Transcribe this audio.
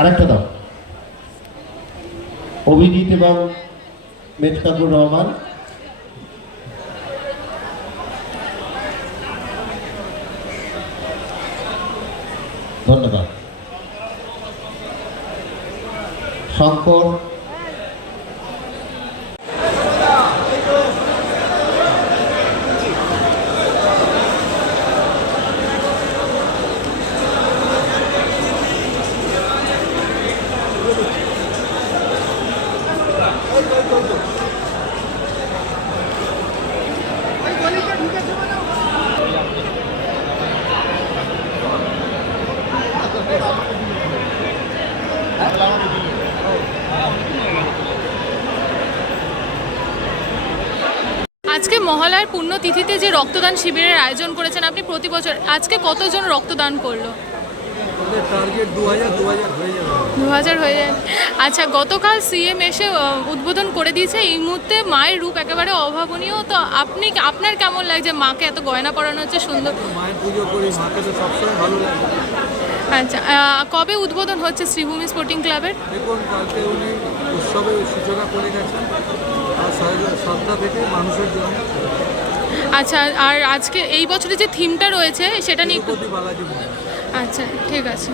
আরেকটা দাও। অভিজিৎ এবং মেজকাকুর রহমান। ধন্যবাদ। শঙ্কর আজকে মহালয়ার পুণ্যতিথিতে যে রক্তদান শিবিরের আয়োজন করেছেন আপনি প্রতি বছর আজকে কতজন রক্তদান করল? দু হাজার হয়ে যায়। আচ্ছা গতকাল সিএম এসে উদ্বোধন করে দিয়েছে। এই মুহূর্তে মায়ের রূপ একেবারে অভাবনীয়। তো আপনি আপনার কেমন লাগছে? মাকে এত গয়না পরানো হচ্ছে সুন্দর মায়ের পুজো করি মাকে তো সবসময় ভালো লাগে। আচ্ছা কবে উদ্বোধন হচ্ছে শ্রীভূমি স্পোর্টিং ক্লাবের দেখুন কালকে উনি উৎসবে সূচনা করে গেছেন আর সাতটা থেকে মানুষের জন্য। আচ্ছা আর আজকে এই বছরে যে থিমটা রয়েছে সেটা নিয়ে একটু আচ্ছা ঠিক আছে।